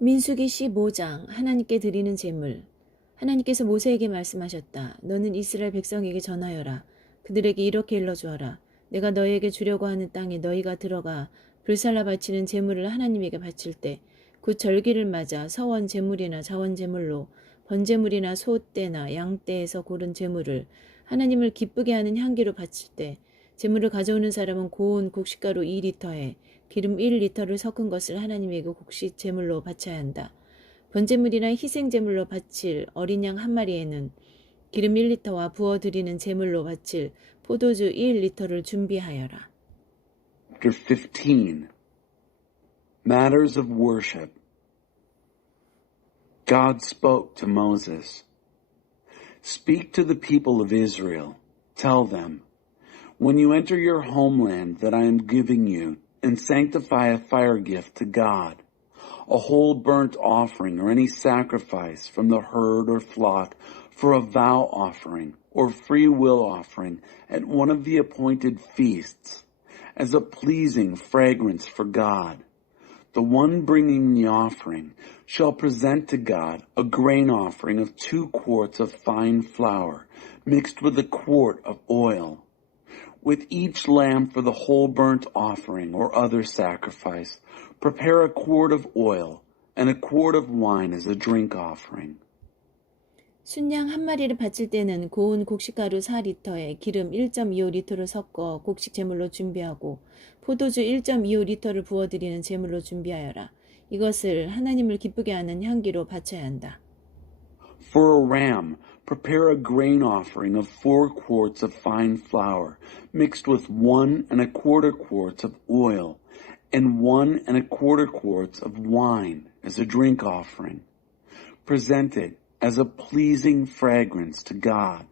민수기 15장 하나님께 드리는 제물. 하나님께서 모세에게 말씀하셨다. 너는 이스라엘 백성에게 전하여라. 그들에게 이렇게 일러주어라. 내가 너희에게 주려고 하는 땅에 너희가 들어가 불살라 바치는 제물을 하나님에게 바칠 때 곧 절기를 맞아 서원 제물이나 자원 제물로 번제물이나 소떼나 양떼에서 고른 제물을 하나님을 기쁘게 하는 향기로 바칠 때 제물을 가져오는 사람은 고운 곡식가루 2리터에 기름 1리터를 섞은 것을 하나님에게 곡식 제물로 바쳐야 한다. 번제물이나 희생제물로 바칠 어린 양 한 마리에는 기름 1리터와 부어드리는 제물로 바칠 포도주 1리터를 준비하여라. Chapter 15 Matters of Worship. God spoke to Moses. Speak to the people of Israel. Tell them, when you enter your homeland that I am giving you, and sanctify a fire gift to God, a whole burnt offering or any sacrifice from the herd or flock for a vow offering or free will offering at one of the appointed feasts, as a pleasing fragrance for God. The one bringing the offering shall present to God a grain offering of 2 quarts of fine flour mixed with a quart of oil. With each lamb for the whole burnt offering or other sacrifice, prepare a quart of oil and a quart of wine as a drink offering. 순양 한 마리를 바칠 때는 고운 곡식가루 4리터에 기름 1.25리터를 섞어 곡식 제물로 준비하고 포도주 1.25리터를 부어드리는 제물로 준비하여라. 이것을 하나님을 기쁘게 하는 향기로 바쳐야 한다. For a ram, prepare a grain offering of 4 quarts of fine flour, mixed with 1¼ quarts of oil, and 1¼ quarts of wine as a drink offering. Present it as a pleasing fragrance to God.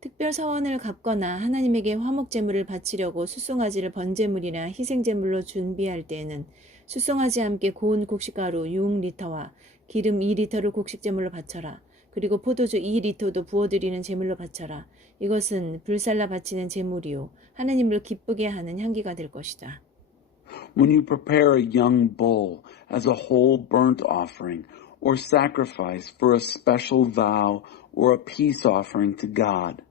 특별 서원을 갚거나 하나님에게 화목제물을 바치려고 수송아지를 번제물이나 희생제물로 준비할 때에는 수송아지와 함께 고운 곡식가루 6리터와 기름 2리터를 곡식제물로 바쳐라. 그리고 포도주 2리터도 부어드리는 제물로 바쳐라. 이것은 불살라 바치는 제물이요 하나님을 기쁘게 하는 향기가 될 것이다. When you prepare a young bull as a whole burnt offering or sacrifice for a special vow or a peace offering to God,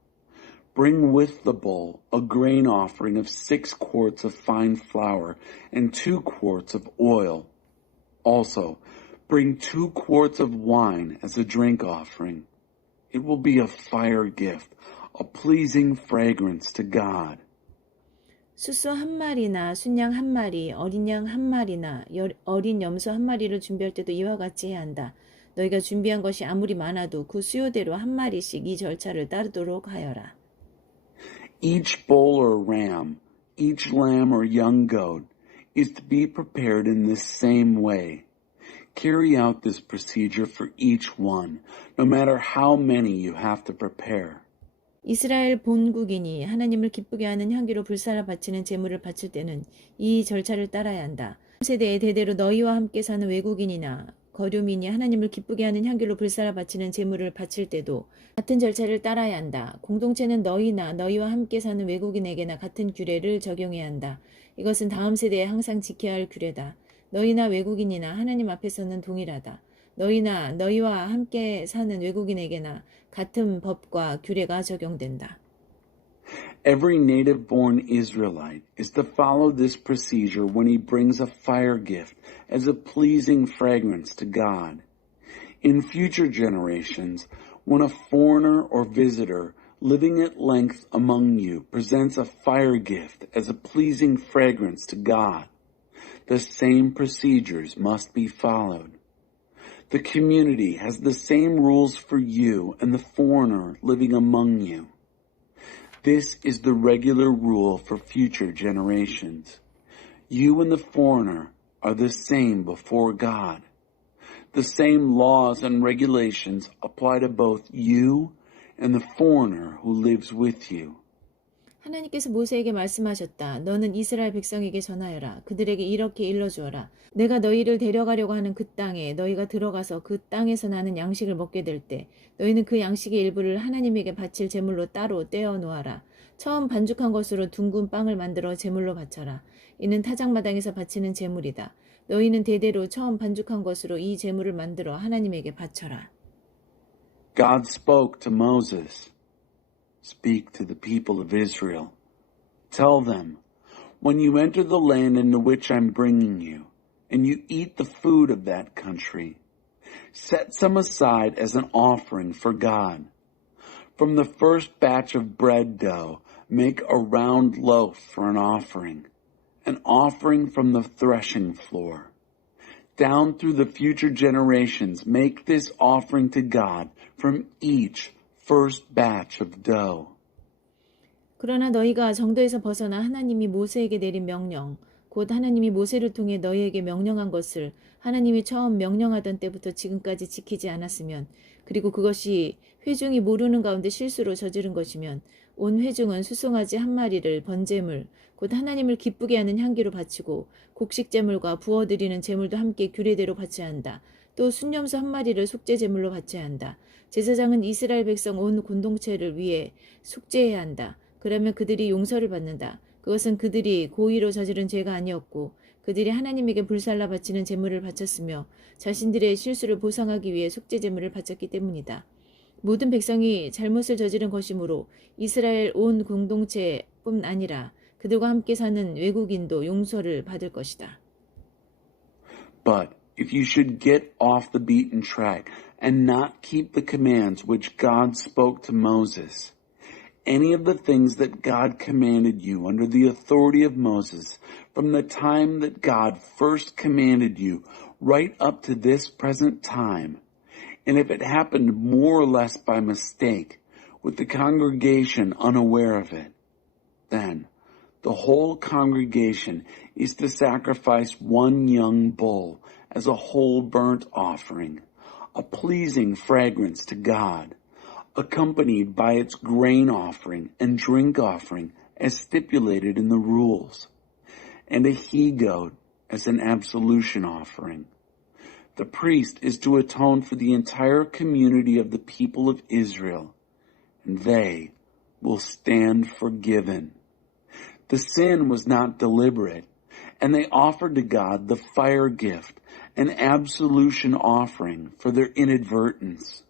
bring with the bull a grain offering of 6 quarts of fine flour and 2 quarts of oil. Also, bring 2 quarts of wine as a drink offering. It will be a fire gift, a pleasing fragrance to God. 수소 한 마리나 순양 한 마리, 어린 양 한 마리나 어린 염소 한 마리를 준비할 때도 이와 같이 해야 한다. 너희가 준비한 것이 아무리 많아도 그 수요대로 한 마리씩 이 절차를 따르도록 하여라. Each bull or ram, each lamb or young goat is to be prepared in this same way. Carry out this procedure for each one, no matter how many you have to prepare. 이스라엘 본국인이 하나님을 기쁘게 하는 향기로 불살라 바치는 제물을 바칠 때는 이 절차를 따라야 한다. 세대에 대대로 너희와 함께 사는 외국인이나 거류민이 하나님을 기쁘게 하는 향기로 불살라 바치는 제물을 바칠 때도 같은 절차를 따라야 한다. 공동체는 너희나 너희와 함께 사는 외국인에게나 같은 규례를 적용해야 한다. 이것은 다음 세대에 항상 지켜야 할 규례다. 너희나 외국인이나 하나님 앞에서는 동일하다. 너희나 너희와 함께 사는 외국인에게나 같은 법과 규례가 적용된다. Every native-born Israelite is to follow this procedure when he brings a fire gift as a pleasing fragrance to God. In future generations, when a foreigner or visitor living at length among you presents a fire gift as a pleasing fragrance to God, the same procedures must be followed. The community has the same rules for you and the foreigner living among you. This is the regular rule for future generations. You and the foreigner are the same before God. The same laws and regulations apply to both you and the foreigner who lives with you. 하나님께서 모세에게 말씀하셨다. 너는 이스라엘 백성에게 전하여라. 그들에게 이렇게 일러주어라. 내가 너희를 데려가려고 하는 그 땅에 너희가 들어가서 그 땅에서 나는 양식을 먹게 될 때 너희는 그 양식의 일부를 하나님에게 바칠 제물로 따로 떼어 놓아라. 처음 반죽한 것으로 둥근 빵을 만들어 제물로 바쳐라. 이는 타작마당에서 바치는 제물이다. 너희는 대대로 처음 반죽한 것으로 이 제물을 만들어 하나님에게 바쳐라. God spoke to Moses. Speak to the people of Israel. Tell them, when you enter the land into which I'm bringing you, and you eat the food of that country, set some aside as an offering for God. From the first batch of bread dough, make a round loaf for an offering from the threshing floor. Down through the future generations, make this offering to God from each first batch of dough. 그러나 너희가 정도에서 벗어나 하나님이 모세에게 내린 명령, 곧 하나님이 모세를 통해 너희에게 명령한 것을 하나님이 처음 명령하던 때부터 지금까지 지키지 않았으면, 그리고 그것이 회중이 모르는 가운데 실수로 저지른 것이면, 온 회중은 수송아지 한 마리를 번제물, 곧 하나님을 기쁘게 하는 향기로 바치고 곡식제물과 부어드리는 제물도 함께 규례대로 바쳐야 한다. 또 순념소 한 마리를 속죄제물로 바쳐야 한다. 제사장은 이스라엘 백성 온 공동체를 위해 속죄해야 한다. 그러면 그들이 용서를 받는다. 그것은 그들이 고의로 저지른 죄가 아니었고 그들이 하나님에게 불살라 바치는 제물을 바쳤으며 자신들의 실수를 보상하기 위해 속죄제물을 바쳤기 때문이다. 모든 백성이 잘못을 저지른 것이므로 이스라엘 온 공동체뿐 아니라 그들과 함께 사는 외국인도 용서를 받을 것이다. But if you should get off the beaten track and not keep the commands which God spoke to Moses, any of the things that God commanded you under the authority of Moses from the time that God first commanded you right up to this present time, and if it happened more or less by mistake with the congregation unaware of it, then the whole congregation is to sacrifice one young bull as a whole burnt offering, a pleasing fragrance to God, accompanied by its grain offering and drink offering as stipulated in the rules, and a he-goat as an absolution offering. The priest is to atone for the entire community of the people of Israel, and they will stand forgiven. The sin was not deliberate, and they offered to God the fire gift, an absolution offering for their inadvertence.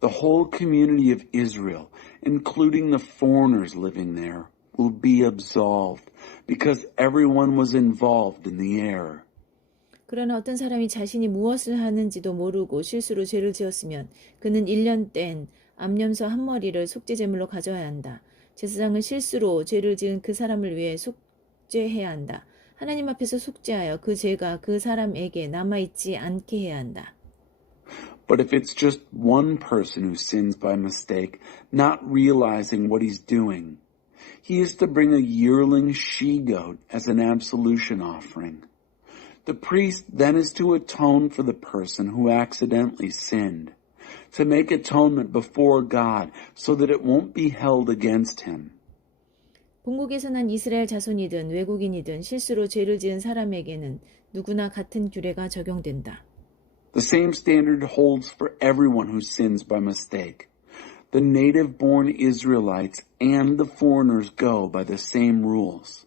The whole community of Israel, including the foreigners living there, will be absolved because everyone was involved in the error. 그러나 어떤 사람이 자신이 무엇을 하는지도 모르고 실수로 죄를 지었으면 그는 1년 된 암염소 한 머리를 속죄제물로 가져야 한다. 제사장은 실수로 죄를 지은 그 사람을 위해 속죄해야 한다. 하나님 앞에서 속죄하여 그 죄가 그 사람에게 남아있지 않게 해야 한다. But if it's just one person who sins by mistake, not realizing what he's doing, he is to bring a yearling she-goat as an absolution offering. The priest then is to atone for the person who accidentally sinned, to make atonement before God so that it won't be held against him. 본국에서 난 이스라엘 자손이든 외국인이든 실수로 죄를 지은 사람에게는 누구나 같은 규례가 적용된다. The same standard holds for everyone who sins by mistake. The native-born Israelites and the foreigners go by the same rules.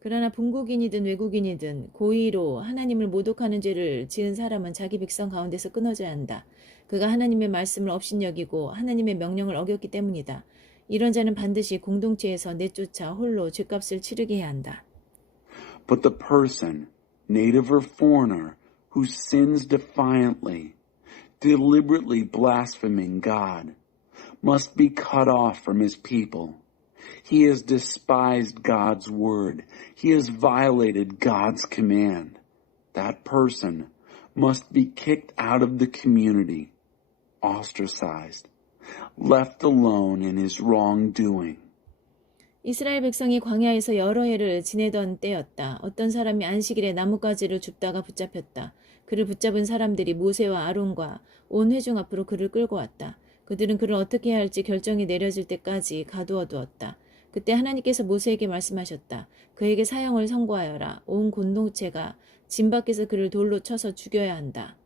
그러나 본국인이든 외국인이든 고의로 하나님을 모독하는 죄를 지은 사람은 자기 백성 가운데서 끊어져야 한다. 그가 하나님의 말씀을 업신여기고 하나님의 명령을 어겼기 때문이다. 이런 자는 반드시 공동체에서 내쫓아 홀로 죄값을 치르게 해야 한다. But the person, native or foreigner, who sins defiantly, deliberately blaspheming God, must be cut off from his people. He has despised God's word. He has violated God's command. That person must be kicked out of the community, ostracized, left alone in his wrongdoing. 이스라엘 백성이 광야에서 여러 해를 지내던 때였다. 어떤 사람이 안식일에 나뭇가지를 줍다가 붙잡혔다. 그를 붙잡은 사람들이 모세와 아론과 온 회중 앞으로 그를 끌고 왔다. 그들은 그를 어떻게 해야 할지 결정이 내려질 때까지 가두어 두었다. 그때 하나님께서 모세에게 말씀하셨다. 그에게 사형을 선고하여라. 온 공동체가 진 밖에서 그를 돌로 쳐서 죽여야 한다.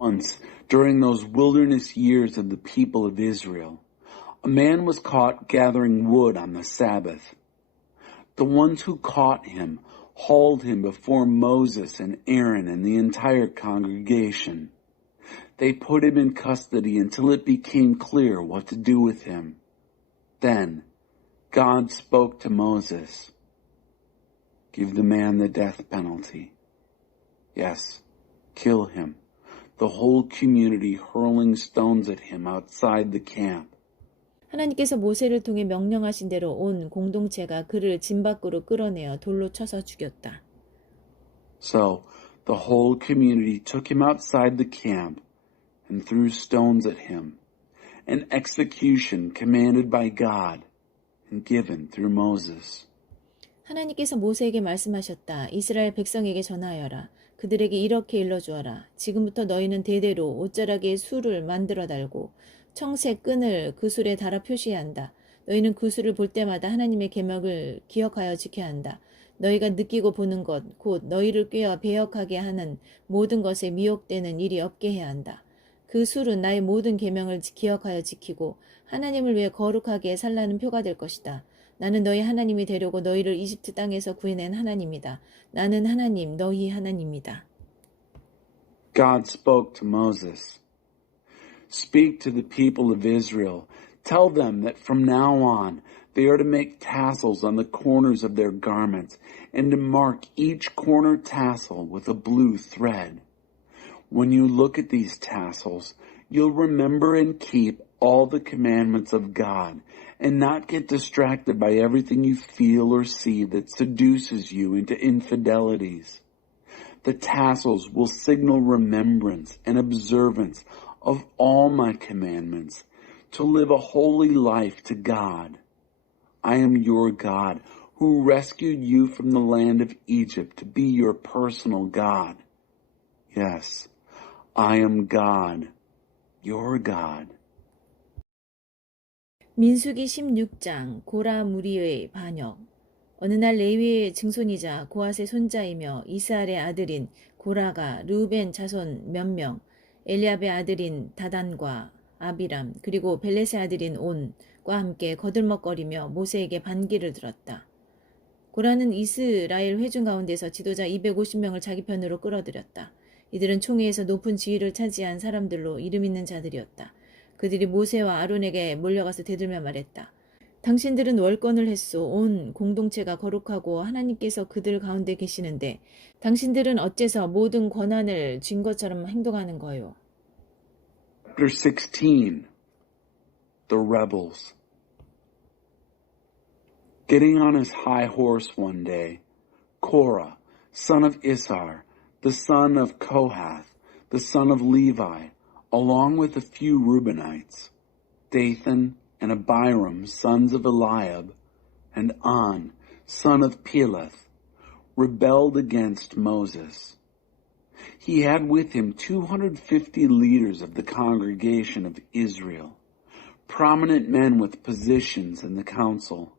Once, during those wilderness years of the people of Israel, A man was caught gathering wood on the Sabbath. The ones who caught him hauled him before Moses and Aaron and the entire congregation. They put him in custody until it became clear what to do with him. Then God spoke to Moses. Give the man the death penalty. Yes, kill him. The whole community hurling stones at him outside the camp. 하나님께서 모세를 통해 명령하신 대로 온 공동체가 그를 진 밖으로 끌어내어 돌로 쳐서 죽였다. So the whole community took him outside the camp and threw stones at him, an execution commanded by God and given through Moses. 하나님께서 모세에게 말씀하셨다. 이스라엘 백성에게 전하여라. 그들에게 이렇게 일러주어라. 지금부터 너희는 대대로 옷자락에 술을 만들어 달고 청색 끈을 그 술에 달아 표시해야 한다. 너희는 그 술을 볼 때마다 하나님의 계명을 기억하여 지켜야 한다. 너희가 느끼고 보는 것, 곧 너희를 꾀어 배역하게 하는 모든 것에 미혹되는 일이 없게 해야 한다. 그 술은 나의 모든 계명을 기억하여 지키고 하나님을 위해 거룩하게 살라는 표가 될 것이다. 나는 너희 하나님이 되려고 너희를 이집트 땅에서 구해낸 하나님이다. 나는 하나님, 너희 하나님이다. God spoke to Moses. Speak to the people of Israel. Tell them that from now on they are to make tassels on the corners of their garments and to mark each corner tassel with a blue thread. When you look at these tassels, you'll remember and keep all the commandments of God and not get distracted by everything you feel or see that seduces you into infidelities. The tassels will signal remembrance and observance of all my commandments, to live a holy life to God. I am your God, who rescued you from the land of Egypt to be your personal God. Yes, I am God, your God. 민수기 16장 고라 무리의 반역. 어느 날 레위의 증손이자 고핫의 손자이며 이스라엘의 아들인 고라가 르우벤 자손 몇 명, 엘리압의 아들인 다단과 아비람 그리고 벨렛의 아들인 온과 함께 거들먹거리며 모세에게 반기를 들었다. 고라는 이스라엘 회중 가운데서 지도자 250명을 자기 편으로 끌어들였다. 이들은 총회에서 높은 지위를 차지한 사람들로 이름 있는 자들이었다. 그들이 모세와 아론에게 몰려가서 대들며 말했다. 당신들은 월권을 했소. 온 공동체가 거룩하고 하나님께서 그들 가운데 계시는데 당신들은 어째서 모든 권한을 쥔 것처럼 행동하는 거요? Chapter 16. The Rebels. Getting on his high horse one day, Korah, son of Issachar, the son of Kohath, the son of Levi, along with a few Reubenites, Dathan and Abiram, sons of Eliab, and On, son of Peleth, rebelled against Moses. He had with him 250 leaders of the congregation of Israel, prominent men with positions in the council.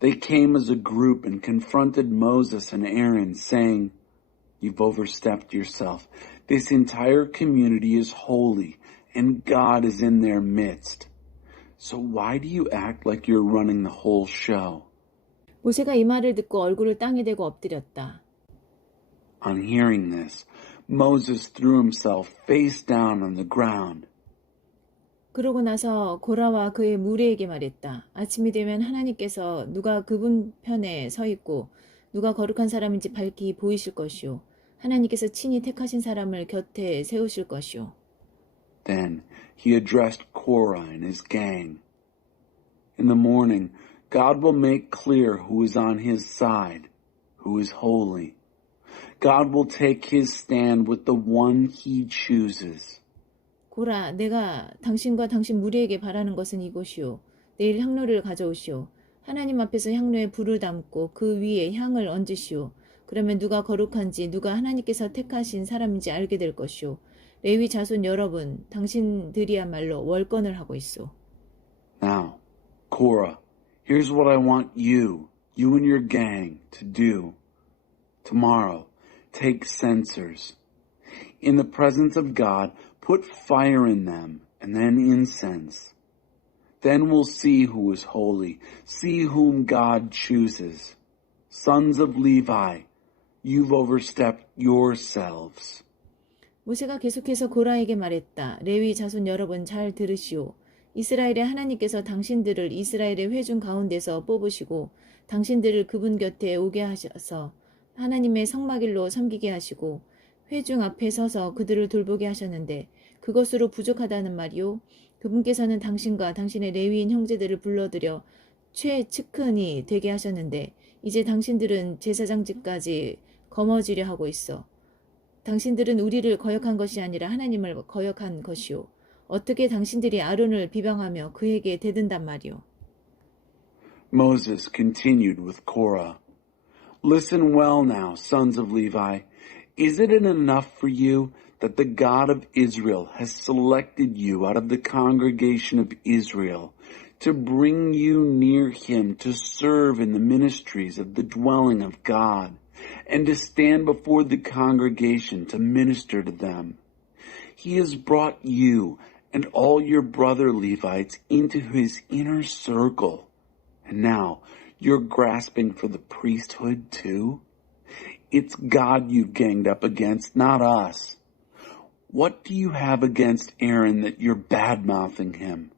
They came as a group and confronted Moses and Aaron, saying, "You've overstepped yourself. This entire community is holy, and God is in their midst. So why do you act like you're running the whole show?" 모세가 이 말을 듣고 얼굴을 땅에 대고 엎드렸다. On hearing this, Moses threw himself face down on the ground. 그러고 나서 고라와 그의 무리에게 말했다. 아침이 되면 하나님께서 누가 그분 편에 서 있고 누가 거룩한 사람인지 밝히 보이실 것이요. 하나님께서 친히 택하신 사람을 곁에 세우실 것이요. Then he addressed Korah and his gang. In the morning, God will make clear who is on his side, who is holy. God will take his stand with the one he chooses. 고라, 내가 당신과 당신 무리에게 바라는 것은 이것이요. 내일 향로를 가져오시오. 하나님 앞에서 향로에 불을 담고 그 위에 향을 얹으시오. 그러면 누가 거룩한지 누가 하나님께서 택하신 사람인지 알게 될 것이오. 레위 자손 여러분, 당신들이야말로 월권을 하고 있소. Now, Korah, here's what I want you and your gang to do. Tomorrow, take censers. In the presence of God, put fire in them and then incense. Then we'll see who is holy, see whom God chooses. Sons of Levi, you've overstepped yourselves. 모세가 계속해서 고라에게 말했다. 레위 자손 여러분 잘 들으시오. 이스라엘의 하나님께서 당신들을 이스라엘의 회중 가운데서 뽑으시고 당신들을 그분 곁에 오게 하셔서 하나님의 성막일로 섬기게 하시고 회중 앞에 서서 그들을 돌보게 하셨는데 그것으로 부족하다는 말이요. 그분께서는 당신과 당신의 레위인 형제들을 불러들여 최측근이 되게 하셨는데 이제 당신들은 제사장직까지 거머쥐려 하고 있어. 당신들은 우리를 거역한 것이 아니라 하나님을 거역한 것이요. 어떻게 당신들이 아론을 비방하며 그에게 대든단 말이오. Moses continued with Korah. Listen well now, sons of Levi. Isn't it enough for you that the God of Israel has selected you out of the congregation of Israel to bring you near him to serve in the ministries of the dwelling of God and to stand before the congregation to minister to them? He has brought you and all your brother Levites into his inner circle. And now you're grasping for the priesthood too? It's God you've ganged up against, not us. What do you have against Aaron that you're bad-mouthing him?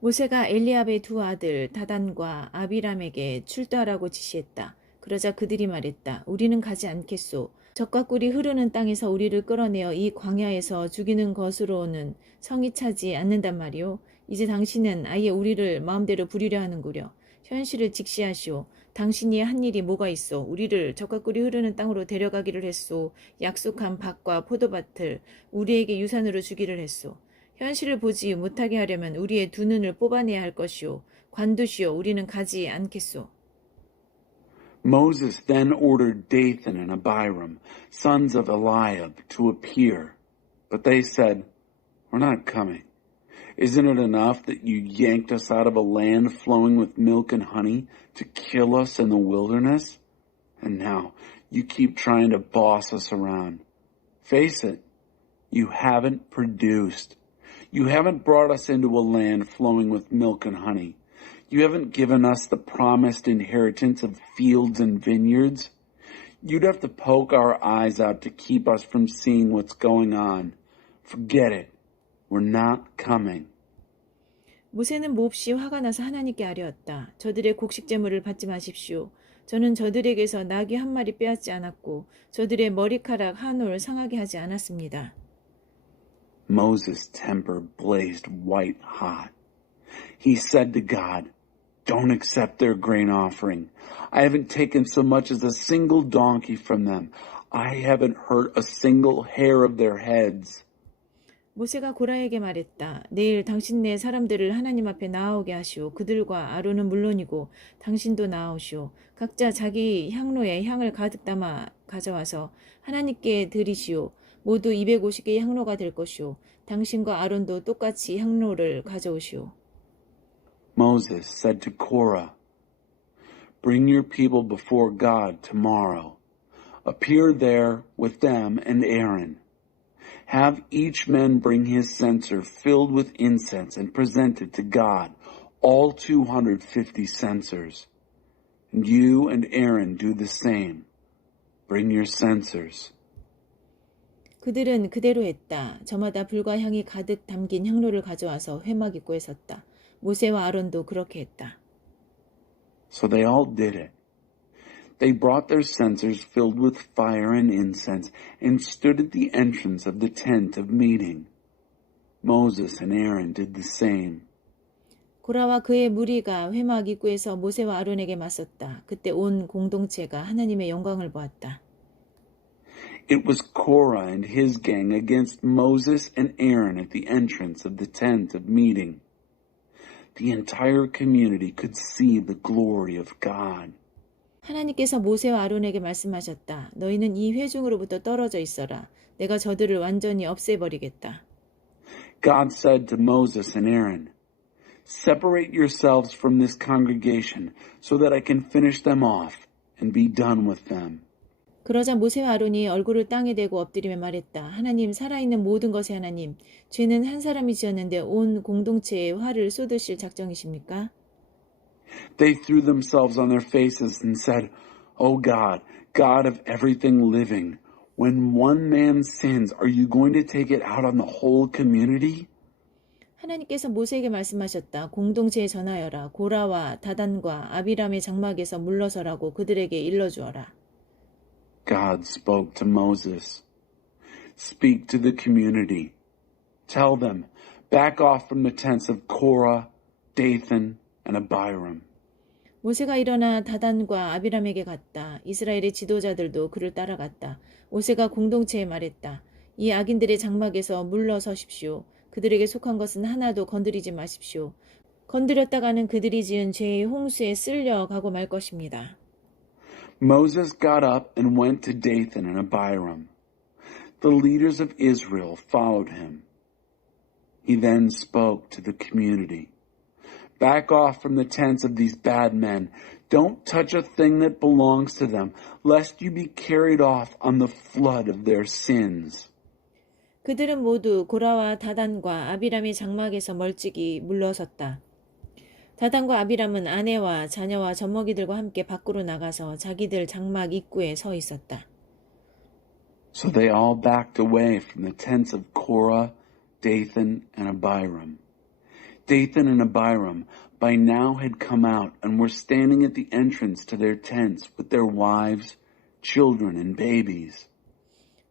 모세가 엘리압의 두 아들 다단과 아비람에게 출두하라고 지시했다. 그러자 그들이 말했다. 우리는 가지 않겠소. 젖과 꿀이 흐르는 땅에서 우리를 끌어내어 이 광야에서 죽이는 것으로는 성이 차지 않는단 말이오. 이제 당신은 아예 우리를 마음대로 부리려 하는구려. 현실을 직시하시오. 당신이 한 일이 뭐가 있어? 우리를 젖과 꿀이 흐르는 땅으로 데려가기를 했소. 약속한 밭과 포도밭을 우리에게 유산으로 주기를 했소. 현실을 보지 못하게 하려면 우리의 두 눈을 뽑아내야 할 것이오. 관두시오. 우리는 가지 않겠소. Moses then ordered Dathan and Abiram, sons of Eliab, to appear. But they said, We're not coming. Isn't it enough that you yanked us out of a land flowing with milk and honey to kill us in the wilderness? And now you keep trying to boss us around. Face it, you haven't produced. You haven't brought us into a land flowing with milk and honey. You haven't given us the promised inheritance of fields and vineyards. You'd have to poke our eyes out to keep us from seeing what's going on. Forget it. We're not coming. 모세는 몹시 화가 나서 하나님께 아뢰었다. 저들의 곡식 제물을 받지 마십시오. 저는 저들에게서 나귀 한 마리 빼앗지 않았고 저들의 머리카락 한 올 상하게 하지 않았습니다. Moses' temper blazed white hot. He said to God, Don't accept their grain offering. I haven't taken so much as a single donkey from them. I haven't hurt a single hair of their heads. 모세가 고라에게 말했다. 내일 당신네 사람들을 하나님 앞에 나아오게 하시오. 그들과 아론은 물론이고 당신도 나아오시오. 각자 자기 향로에 향을 가득 담아 가져와서 하나님께 드리시오. 모두 250개의 향로가 될 것이오. 당신과 아론도 똑같이 향로를 가져오시오. Moses said to Korah, Bring your people before God tomorrow. Appear there with them and Aaron. Have each man bring his censer filled with incense and present it to God, all 250 censers. And you and Aaron do the same. Bring your censers. 그들은 그대로 했다. 저마다 불과 향이 가득 담긴 향로를 가져와서 회막 입구에 섰다. 모세와 아론도 그렇게 했다. So they all did it. They brought their censers filled with fire and incense and stood at the entrance of the tent of meeting. Moses and Aaron did the same. 고라와 그의 무리가 회막 입구에서 모세와 아론에게 맞섰다. 그때 온 공동체가 하나님의 영광을 보았다. It was Korah and his gang against Moses and Aaron at the entrance of the tent of meeting. The entire community could see the glory of God. 하나님께서 모세와 아론에게 말씀하셨다. 너희는 이 회중으로부터 떨어져 있어라. 내가 저들을 완전히 없애버리겠다. God said to Moses and Aaron, Separate yourselves from this congregation so that I can finish them off and be done with them. 그러자 모세와 아론이 얼굴을 땅에 대고 엎드리며 말했다. 하나님, 살아있는 모든 것의 하나님, 죄는 한 사람이 지었는데 온 공동체에 화를 쏟으실 작정이십니까? They threw themselves on their faces and said, "O God, God of everything living, when one man sins, are you going to take it out on the whole community?" 하나님께서 모세에게 말씀하셨다. 공동체에 전하여라. 고라와 다단과 아비람의 장막에서 물러서라고 그들에게 일러주어라. God spoke to Moses. Speak to the community. Tell them, back off from the tents of Korah, Dathan, and Abiram. 모세가 일어나 다단과 아비람에게 갔다. 이스라엘의 지도자들도 그를 따라갔다. 모세가 공동체에 말했다. 이 악인들의 장막에서 물러서십시오. 그들에게 속한 것은 하나도 건드리지 마십시오. 건드렸다가는 그들이 지은 죄의 홍수에 쓸려가고 말 것입니다. Moses got up and went to Dathan and Abiram. The leaders of Israel followed him. He then spoke to the community. Back off from the tents of these bad men. Don't touch a thing that belongs to them, lest you be carried off on the flood of their sins. 그들은 모두 고라와 다단과 아비람의 장막에서 멀찍이 물러섰다. 다단과 아비람은 아내와 자녀와 젖먹이들과 함께 밖으로 나가서 자기들 장막 입구에 서 있었다. So they all backed away from the tents of Korah, Dathan, and Abiram. Dathan and Abiram by now had come out and were standing at the entrance to their tents with their wives, children, and babies.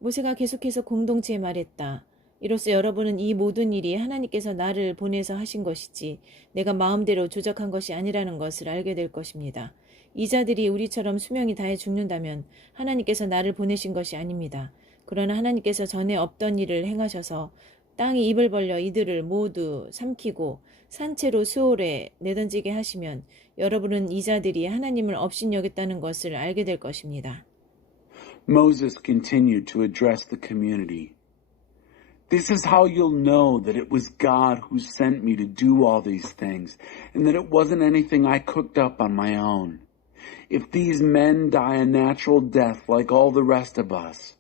모세가 계속해서 공동체에 말했다. 이로써 여러분은 이 모든 일이 하나님께서 나를 보내서 하신 것이지 내가 마음대로 조작한 것이 아니라는 것을 알게 될 것입니다. 이 자들이 우리처럼 수명이 다해 죽는다면 하나님께서 나를 보내신 것이 아닙니다. 그러나 하나님께서 전에 없던 일을 행하셔서 땅이 입을 벌려 이들을 모두 삼키고 산채로 수월에 내던지게 하시면 여러분은 이 자들이 하나님을 업신여겼다는 것을 알게 될 것입니다. Moses continued to address the community. This is how you'll know that it was God who sent me to do all these things, and that it wasn't anything I cooked up on my own. If these men die a natural death like all the rest of us,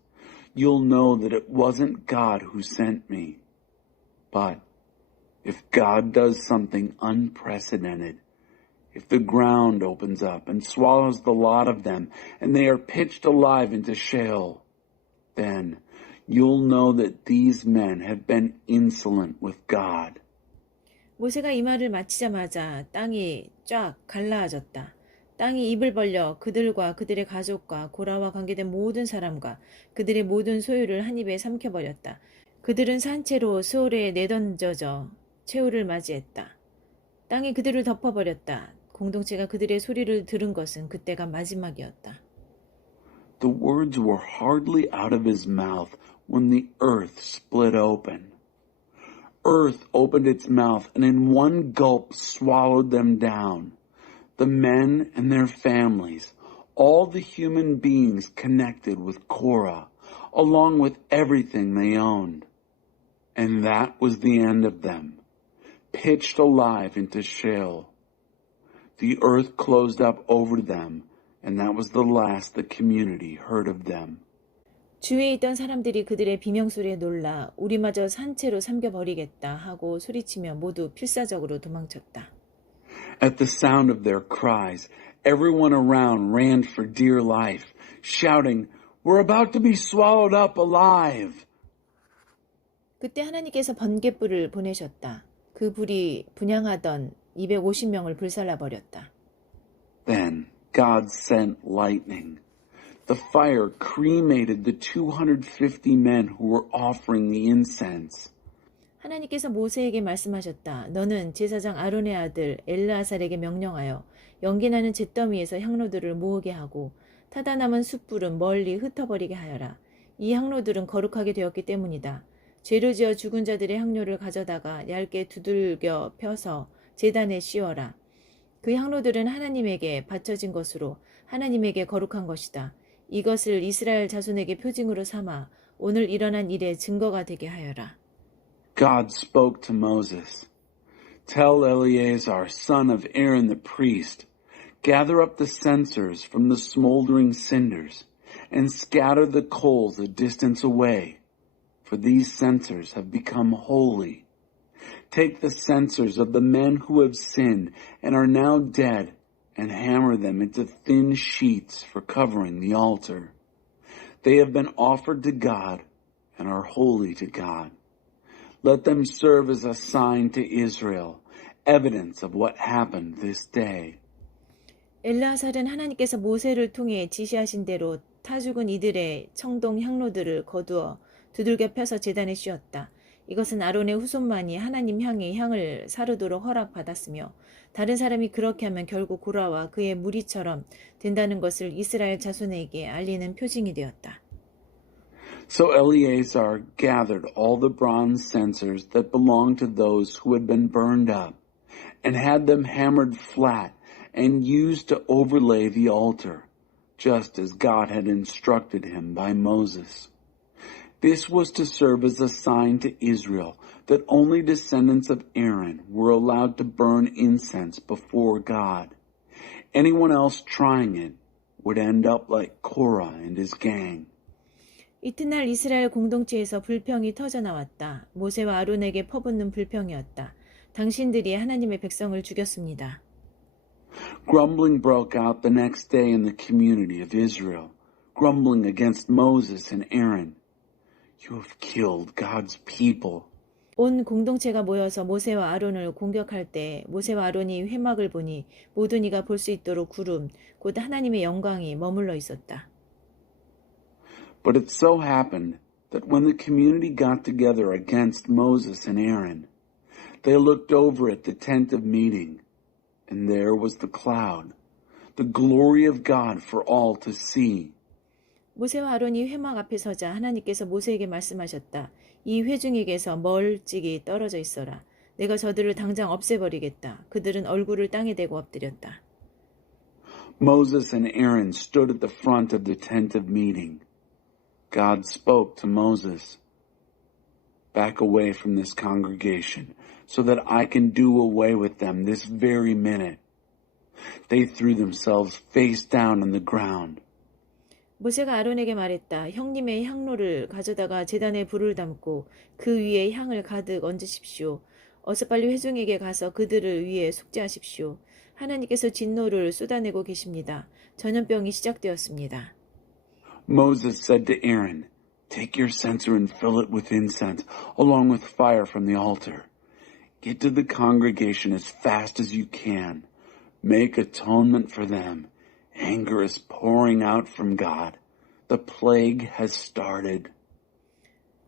you'll know that it wasn't God who sent me. But if God does something unprecedented, if the ground opens up and swallows the lot of them, and they are pitched alive into Sheol, then you'll know that these men have been insolent with God. 모세가 이 말을 마치자마자 땅이 쫙 갈라졌다. 땅이 입을 벌려 그들과 그들의 가족과 고라와 관계된 모든 사람과 그들의 모든 소유를 한 입에 삼켜버렸다. 그들은 산채로 수월에 내던져져 최후를 맞이했다. 땅이 그들을 덮어버렸다. 공동체가 그들의 소리를 들은 것은 그때가 마지막이었다. The words were hardly out of his mouth when the earth split open. Earth opened its mouth and in one gulp swallowed them down. The men and their families, all the human beings connected with Korah, along with everything they owned. And that was the end of them, pitched alive into Sheol. The earth closed up over them, and that was the last the community heard of them. 주위에 있던 사람들이 그들의 비명소리에 놀라 우리마저 산채로 삼겨버리겠다 하고 소리치며 모두 필사적으로 도망쳤다. At the sound of their cries, everyone around ran for dear life, shouting, "We're about to be swallowed up alive!" 그때 하나님께서 번갯불을 보내셨다. 그 불이 분향하던 250명을 불살라버렸다. Then God sent lightning. The fire cremated the 250 men who were offering the incense. 하나님께서 모세에게 말씀하셨다. 너는 제사장 아론의 아들 엘르아살에게 명령하여 연기나는 잿더미에서 향로들을 모으게 하고 타다 남은 숯불은 멀리 흩어버리게 하여라. 이 향로들은 거룩하게 되었기 때문이다. 죄를 지어 죽은 자들의 향료를 가져다가 얇게 두들겨 펴서 제단에 씌워라. 그 향로들은 하나님에게 바쳐진 것으로 하나님에게 거룩한 것이다. 이것을 이스라엘 자손에게 표징으로 삼아 오늘 일어난 일의 증거가 되게 하여라. God spoke to Moses. Tell Eleazar, son of Aaron the priest, gather up the censers from the smoldering cinders, and scatter the coals a distance away, for these censers have become holy. Take the censers of the men who have sinned and are now dead, and hammer them into thin sheets for covering the altar. They have been offered to God and are holy to God. Let them serve as a sign to Israel, evidence of what happened this day. 엘르아살은 하나님께서 모세를 통해 지시하신 대로 타 죽은 이들의 청동 향로들을 거두어 두들겨 펴서 제단에 씌웠다. 이것은 아론의 후손만이 하나님 향해 향을 사르도록 허락받았으며 다른 사람이 그렇게 하면 결국 고라와 그의 무리처럼 된다는 것을 이스라엘 자손에게 알리는 표징이 되었다. So Eleazar gathered all the bronze censers that belonged to those who had been burned up, and had them hammered flat and used to overlay the altar, just as God had instructed him by Moses. This was to serve as a sign to Israel that only descendants of Aaron were allowed to burn incense before God. Anyone else trying it would end up like Korah and his gang. 이튿날 이스라엘 공동체에서 불평이 터져나왔다. 모세와 아론에게 퍼붓는 불평이었다. 당신들이 하나님의 백성을 죽였습니다. Grumbling broke out the next day in the community of Israel, grumbling against Moses and Aaron. You have killed God's people. 온 공동체가 모여서 모세와 아론을 공격할 때 모세와 아론이 회막을 보니 모든 이가 볼 수 있도록 구름, 곧 하나님의 영광이 머물러 있었다. But it so happened that when the community got together against Moses and Aaron, they looked over at the tent of meeting, and there was the cloud, the glory of God for all to see. 모세와 아론이 회막 앞에 서자 하나님께서 모세에게 말씀하셨다. 이 회중에게서 멀찍이 떨어져 있어라. 내가 저들을 당장 없애버리겠다. 그들은 얼굴을 땅에 대고 엎드렸다. Moses and Aaron stood at the front of the tent of meeting. God spoke to Moses, "Back away from this congregation, so that I can do away with them this very minute." They threw themselves face down on the ground. 모세가 아론에게 말했다. 형님의 향로를 가져다가 제단에 불을 담고 그 위에 향을 가득 얹으십시오. 어서 빨리 회중에게 가서 그들을 위해 속죄하십시오. 하나님께서 진노를 쏟아내고 계십니다. 전염병이 시작되었습니다. Moses said to Aaron, "Take your censer and fill it with incense, along with fire from the altar. Get to the congregation as fast as you can. Make atonement for them. Anger is pouring out from God. The plague has started."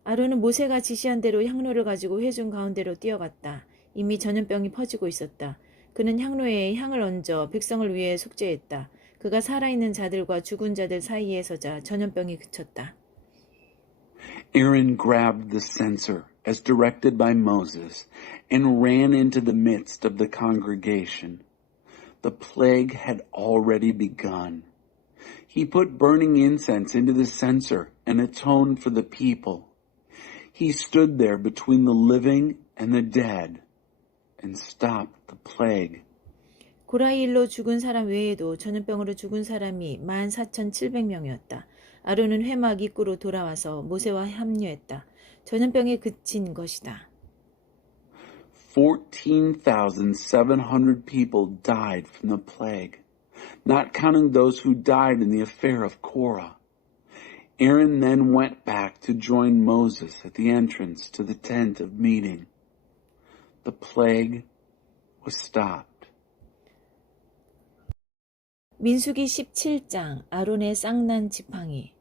아론은 모세가 지시한 대로 향로를 가지고 회중 가운데로 뛰어갔다. 이미 전염병이 퍼지고 있었다. 그는 향로에 향을 얹어 백성을 위해 속죄했다. 그가 살아있는 자들과 죽은 자들 사이에 서자 전염병이 그쳤다. Aaron grabbed the censer as directed by Moses and ran into the midst of the congregation. The plague had already begun. He put burning incense into the censer and atoned for the people. He stood there between the living and the dead and stopped the plague. 고라의 일로 죽은 사람 외에도 전염병으로 죽은 사람이 14,700명이었다. 아론은 회막 입구로 돌아와서 모세와 합류했다. 전염병이 그친 것이다. 14,700 people died from the plague, not counting those who died in the affair of Korah. Aaron then went back to join Moses at the entrance to the tent of meeting. The plague was stopped. 민수기 17장 아론의 쌍난 지팡이.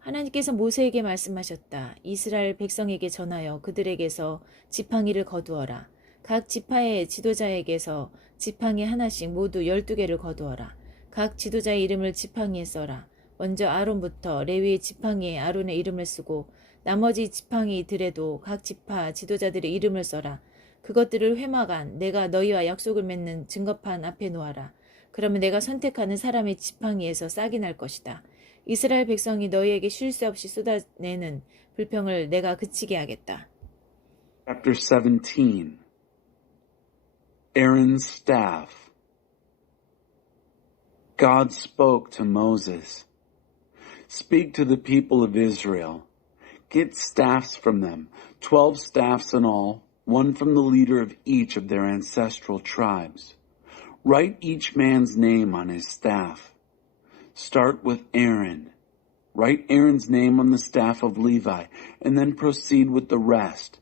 하나님께서 모세에게 말씀하셨다. 이스라엘 백성에게 전하여 그들에게서 지팡이를 거두어라. 각 지파의 지도자에게서 지팡이 하나씩 모두 12개를 거두어라. 각 지도자의 이름을 지팡이에 써라. 먼저 아론부터 레위의 지팡이에 아론의 이름을 쓰고 나머지 지팡이들에도 각 지파 지도자들의 이름을 써라. 그것들을 회막 안 내가 너희와 약속을 맺는 증거판 앞에 놓아라. 그러면 내가 선택하는 사람의 지팡이에서 싹이 날 것이다. 이스라엘 백성이 너희에게 쉴 새 없이 쏟아내는 불평을 내가 그치게 하겠다. Chapter 17. Aaron's staff. God spoke to Moses. Speak to the people of Israel. Get staffs from them, 12 staffs in all, one from the leader of each of their ancestral tribes. Write each man's name on his staff. Start with Aaron. Write Aaron's name on the staff of Levi, and then proceed with the rest,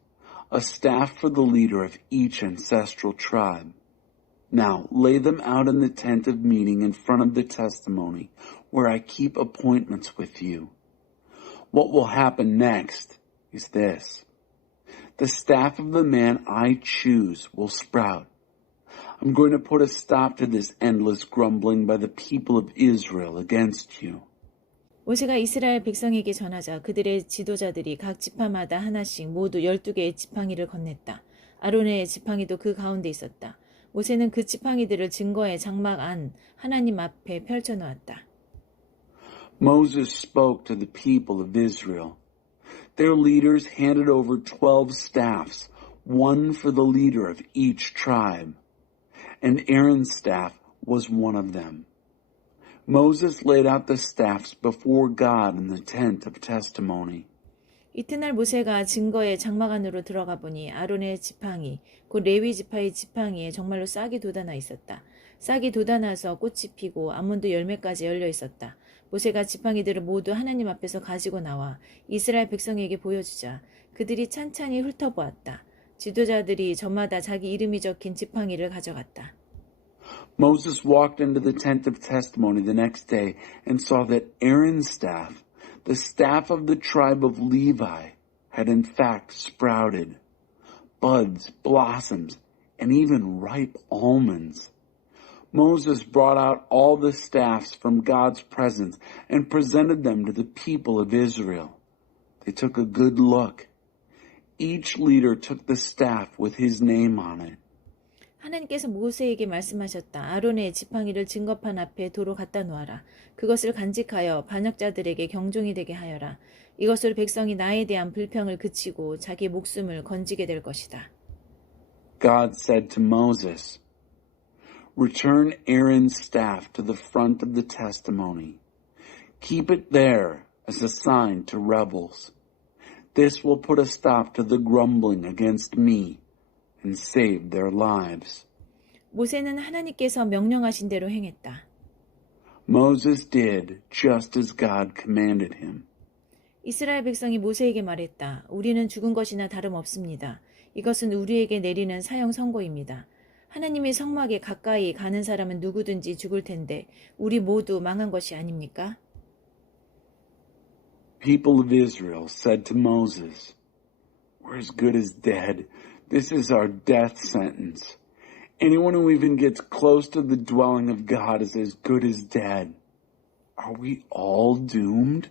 a staff for the leader of each ancestral tribe. Now lay them out in the tent of meeting in front of the testimony, where I keep appointments with you. What will happen next is this. The staff of the man I choose will sprout. I'm going to put a stop to this endless grumbling by the people of Israel against you. 모세가 이스라엘 백성에게 전하자 그들의 지도자들이 각 지파마다 하나씩 모두 12개의 지팡이를 건넸다. 아론의 지팡이도 그 가운데 있었다. 모세는 그 지팡이들을 증거의 장막 안 하나님 앞에 펼쳐놓았다. Moses spoke to the people of Israel. Their leaders handed over 12 staffs, one for the leader of each tribe. And Aaron's staff was one of them. Moses laid out the staffs before God in the tent of testimony. 이튿날 모세가 증거의 장막 안으로 들어가 보니 아론의 지팡이, 곧 레위 지파의 지팡이에 정말로 싹이 돋아나 있었다. 싹이 돋아나서 꽃이 피고 아몬드 열매까지 열려 있었다. 모세가 지팡이들을 모두 하나님 앞에서 가지고 나와 이스라엘 백성에게 보여주자 그들이 찬찬히 훑어보았다. 지도자들이 저마다 자기 이름이 적힌 지팡이를 가져갔다. Moses walked into the tent of testimony the next day and saw that Aaron's staff, the staff of the tribe of Levi, had in fact sprouted. Buds, blossoms, and even ripe almonds. Moses brought out all the staffs from God's presence and presented them to the people of Israel. They took a good look. Each leader took the staff with his name on it. 하나님께서 모세에게 말씀하셨다. 아론의 지팡이를 증거판 앞에 도로 갖다 놓아라. 그것을 간직하여 반역자들에게 경종이 되게 하여라. 이것으로 백성이 나에 대한 불평을 그치고 자기 목숨을 건지게 될 것이다. God said to Moses, Return Aaron's staff to the front of the testimony. Keep it there as a sign to rebels. This will put a stop to the grumbling against me and save their lives. 모세는 하나님께서 명령하신 대로 행했다. Moses did just as God commanded him. 이스라엘 백성이 모세에게 말했다. 우리는 죽은 것이나 다름없습니다. 이것은 우리에게 내리는 사형 선고입니다. 하나님의 성막에 가까이 가는 사람은 누구든지 죽을 텐데 우리 모두 망한 것이 아닙니까? People of Israel said to Moses, We're as good as dead. This is our death sentence. Anyone who even gets close to the dwelling of God is as good as dead. Are we all doomed?